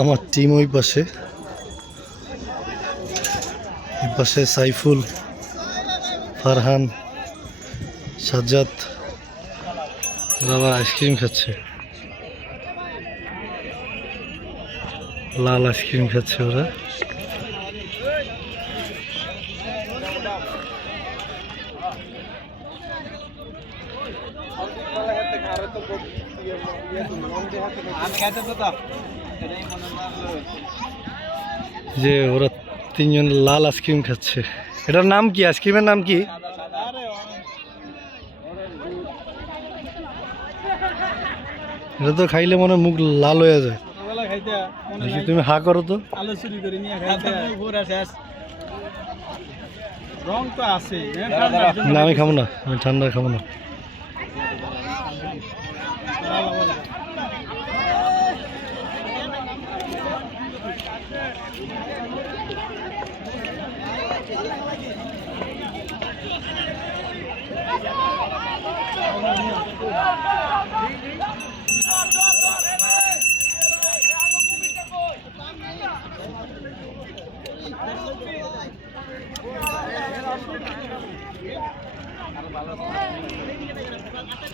আমার টিম ওই পাশে। এই পাশে সাইফুল, ফারহান, সাজ্জাদ। আবার আইসক্রিম খাচ্ছে। লাল আইসক্রিম খাচ্ছে ওরা। যে ওরা তিনজন লাল আইসক্রিম খাচ্ছে। এটার নাম কি? আইসক্রিমের নাম কি? এটা তো খাইলে মনে মুখ লাল হয়ে যায়। তুমি হা করো তো। আমি খাব না, আমি ঠান্ডা খাব না। ভালো